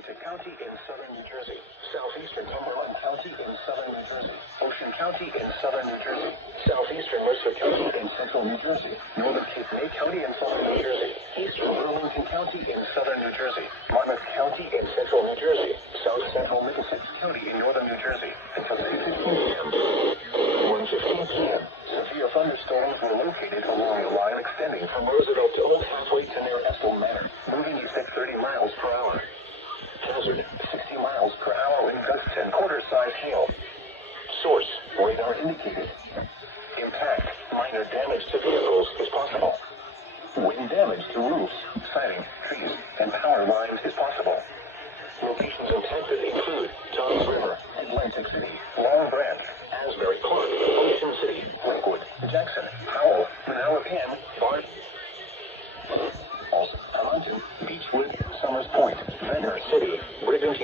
Atlantic County in southern New Jersey. Southeastern Cumberland County in southern New Jersey. Ocean County in southern New Jersey. Southeastern Mercer County in central New Jersey. Northern Cape May County in southern New Jersey. Eastern Burlington County in southern New Jersey. Monmouth County in central New Jersey. South central Middlesex County in northern New Jersey. Until 6:15 p.m. 1:15 p.m. Severe thunderstorms were located along the line extending from Roosevelt to Old Halfway to near Estill Manor, moving east at 30 miles per hour. Hazard, 60 miles per hour wind gusts and quarter-size hail. Source, radar indicated. Impact, minor damage to vehicles is possible. Wind damage to roofs, siding, trees, and power lines is possible. Locations impacted include Toms River, Atlantic City, Long Branch, Asbury Park, Ocean City, Lakewood, Jackson, Powell, Manalapan, Bart, also Allentown, Beechwood, Summers Point, Ventnor City, Brigantine.